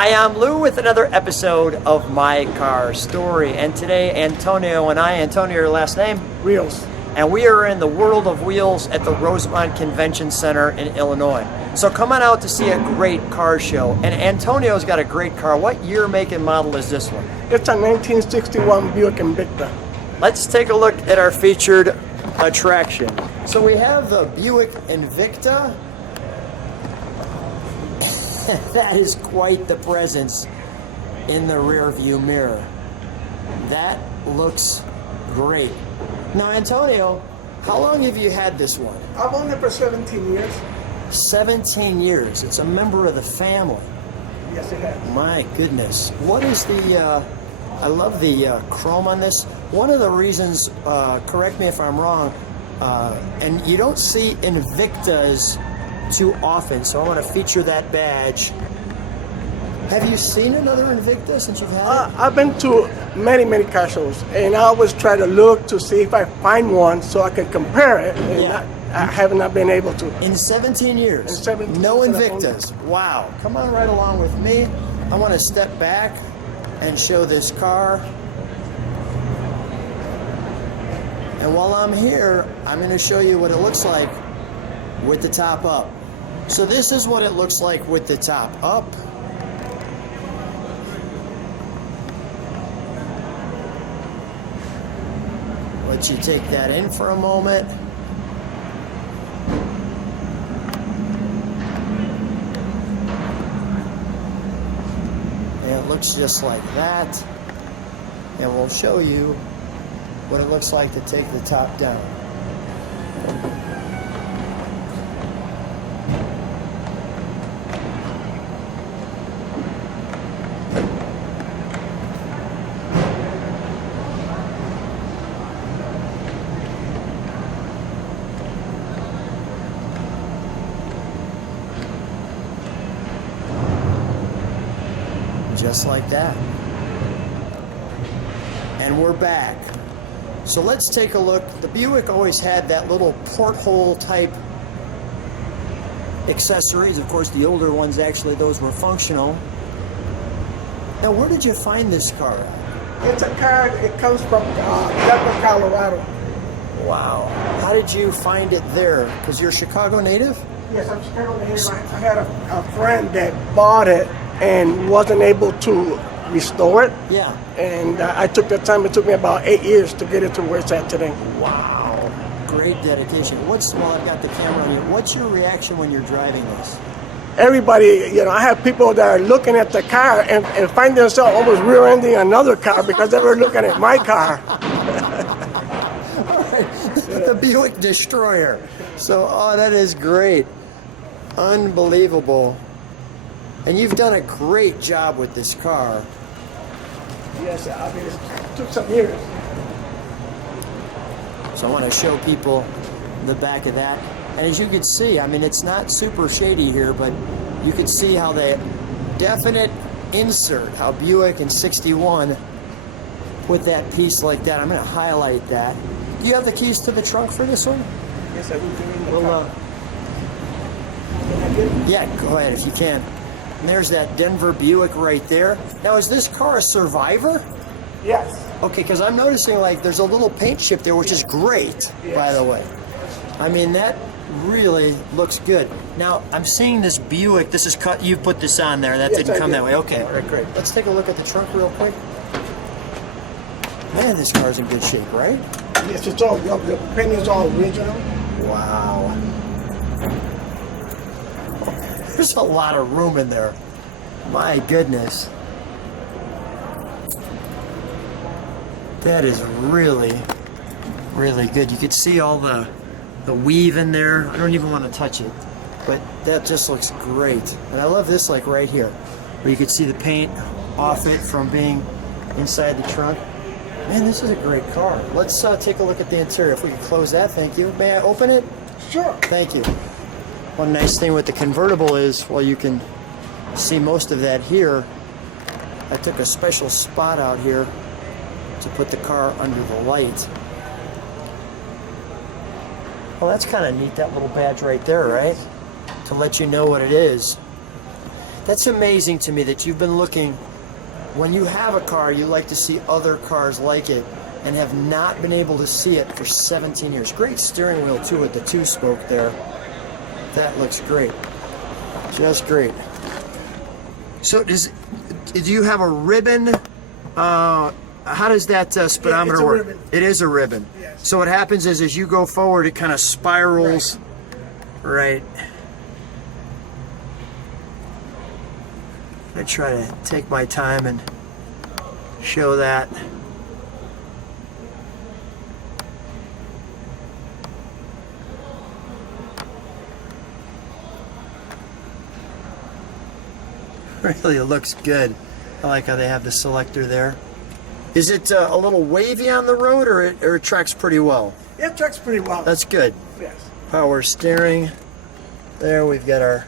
Hi, I'm Lou with another episode of My Car Story. And today, Antonio and I, Antonio, your last name? Rios. And we are in the World of Wheels at the Rosemont Convention Center in Illinois. So come on out to see a great car show. And Antonio's got a great car. What year, make, and model is this one? It's a 1961 Buick Invicta. Let's take a look at our featured attraction. So we have the Buick Invicta. That is quite the presence in the rear view mirror. That looks great. Now, Antonio, how long have you had this one? I've owned it for 17 years. 17 years. It's a member of the family. Yes, it has. My goodness. What is the, I love the chrome on this. One of the reasons, correct me if I'm wrong, and you don't see Invictas too often, so I want to feature that badge. Have you seen another Invicta since you've had it? I've been to many car shows, and I always try to look to see if I find one so I can compare it, and I have not been able to. In 17 years? In 17 no years Invictas. Wow. Come on right along with me. I want to step back and show this car. And while I'm here, I'm going to show you what it looks like with the top up. So this is what it looks like with the top up. Let you take that in for a moment. And it looks just like that. And we'll show you what it looks like to take the top down. Just like that. And we're back. So let's take a look. The Buick always had that little porthole type accessories. Of course, the older ones, actually, those were functional. Now, where did you find this car at? It's a car, it comes from Denver, Colorado. Wow. How did you find it there? Because you're a Chicago native? Yes, I'm Chicago native. I had a friend that bought it and wasn't able to restore it. Yeah. And I took the time. It took me about 8 years to get it to where it's at today. Wow. Great dedication. While I've got the camera on you, what's your reaction when you're driving this? Everybody, I have people that are looking at the car and find themselves almost rear-ending another car because they were looking at my car. All right. The Buick Destroyer. So, that is great. Unbelievable. And you've done a great job with this car. Yes, I mean, it took some years. So I want to show people the back of that. And as you can see, I mean, it's not super shady here, but you can see how the definite insert, how Buick in 61 put that piece like that. I'm going to highlight that. Do you have the keys to the trunk for this one? Yes, I do. Well, yeah, go ahead if you can. And there's that Denver Buick right there. Now, is this car a survivor? Yes. Okay, because I'm noticing like there's a little paint chip there, which is great, by the way. I mean, that really looks good. Now, I'm seeing this Buick. This is cut. You put this on there. That didn't come that way. Okay, all right, great. Let's take a look at the trunk real quick. Man, this car's in good shape, right? Yes, it's all, the paint is all original. Wow. There's a lot of room in there. My goodness. That is really, really good. You could see all the weave in there. I don't even want to touch it, but that just looks great. And I love this, like right here, where you could see the paint off it from being inside the trunk. Man, this is a great car. Let's take a look at the interior. If we could close that, thank you. May I open it? Sure. Thank you. One nice thing with the convertible is, well, you can see most of that here. I took a special spot out here to put the car under the light. Well, that's kind of neat, that little badge right there, right? To let you know what it is. That's amazing to me that you've been looking. When you have a car, you like to see other cars like it and have not been able to see it for 17 years. Great steering wheel too with the 2-spoke there. That looks great. Just great. So do you have a ribbon? How does that speedometer work? Ribbon. It is a ribbon. Yes. So what happens is as you go forward, it kind of spirals. Right. I try to take my time and show that. Really looks good. I like how they have the selector there. Is it a little wavy on the road, or it tracks pretty well? It tracks pretty well. That's good. Yes. Power steering. There we've got our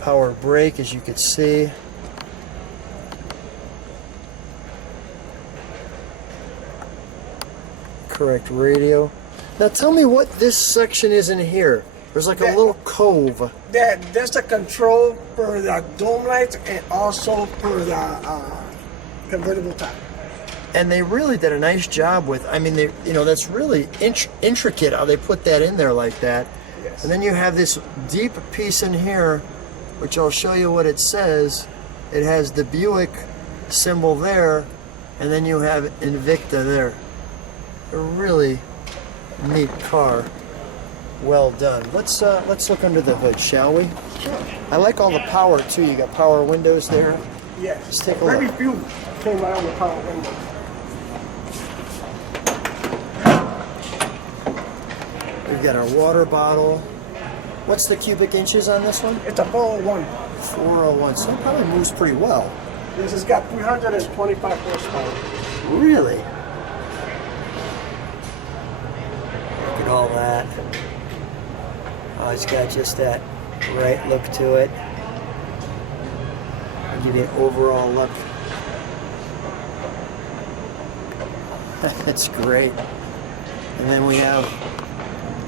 power brake, as you can see. Correct radio. Now tell me what this section is in here. There's like a little cove. There's a control for the dome lights and also for the convertible top. And they really did a nice job with, I mean, that's really intricate how they put that in there like that. Yes. And then you have this deep piece in here, which I'll show you what it says. It has the Buick symbol there, and then you have Invicta there. A really neat car. Well done. Let's look under the hood, shall we? Sure. I like all the power too. You got power windows there. Yes. Let's take a Very look. few came out on the power window. We've got our water bottle. What's the cubic inches on this one? It's a 401. 401. So it probably moves pretty well. This has got 325 horsepower. Really? Look at all that. Oh, it's got just that right look to it. I'll give you an overall look. That's great. And then we have,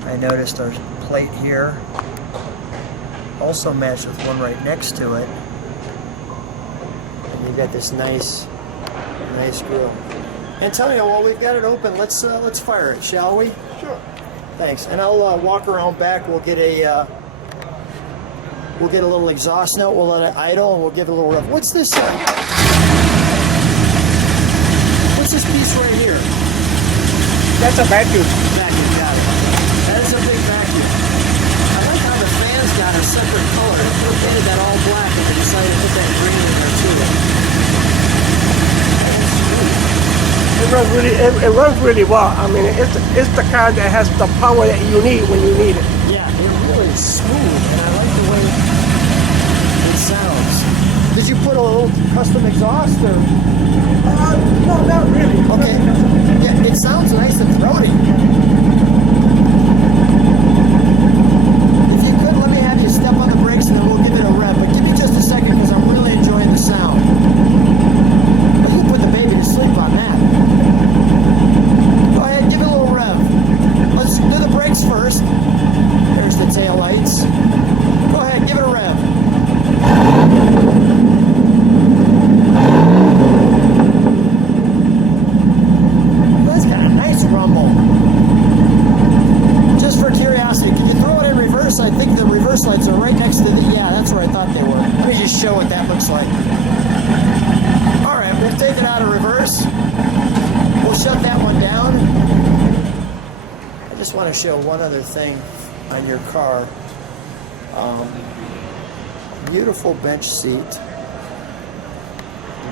I noticed our plate here also matched with one right next to it. And you've got this nice grill. Antonio, while we've got it open, let's fire it, shall we? Sure. Thanks. And I'll walk around back. We'll get a little exhaust note. We'll let it idle, and we'll give it a little rev. What's this? What's this piece right here? That's a vacuum. Vacuum. Got it. That is a big vacuum. I like how the fans got a separate color. They painted that all black, and they decided to put that green in there too. It runs really well. I mean, it's the car that has the power that you need when you need it. Yeah, it really is smooth, and I like the way it sounds. Did you put a little custom exhaust, or? No, not really. Okay. Yeah, it sounds nice and throaty. If you could, let me have you step on the brakes, and then we'll give it a rev. But give me just a second, because I'm really enjoying the sound. Well, you put the baby to sleep on that. Go ahead, give it a little rev. Let's do the brakes first. There's the tail lights. Go ahead, give it a rev. That's got a nice rumble. Just for curiosity, can you throw it in reverse? I think the reverse lights are right next to the, yeah, that's where I thought they were. Let me just show what that looks like. All right, we'll take it out of reverse. We'll shut that one down. I just want to show one other thing on your car. Beautiful bench seat.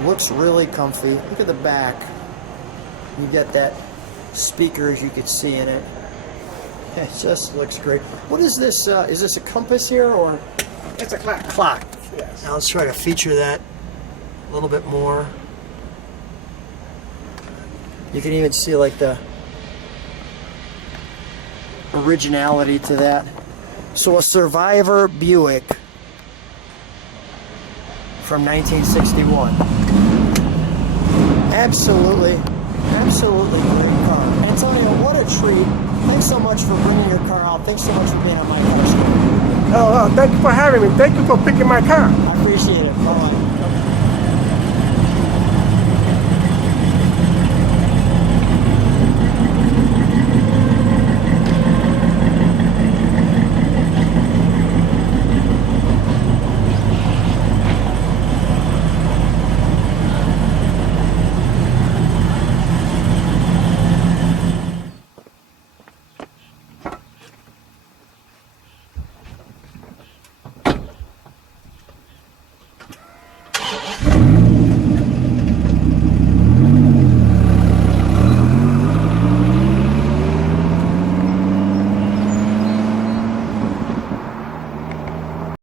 Looks really comfy. Look at the back. You get that speaker, as you can see in it. It just looks great. What is this? Is this a compass here, or? It's a clock. Clock. Yes. Now let's try to feature that a little bit more. You can even see like the originality to that. So a Survivor Buick from 1961. Absolutely great car. Antonio, what a treat. Thanks so much for bringing your car out. Thanks so much for being on my car show. Thank you for having me. Thank you for picking my car. I appreciate appreciate it. Bye-bye.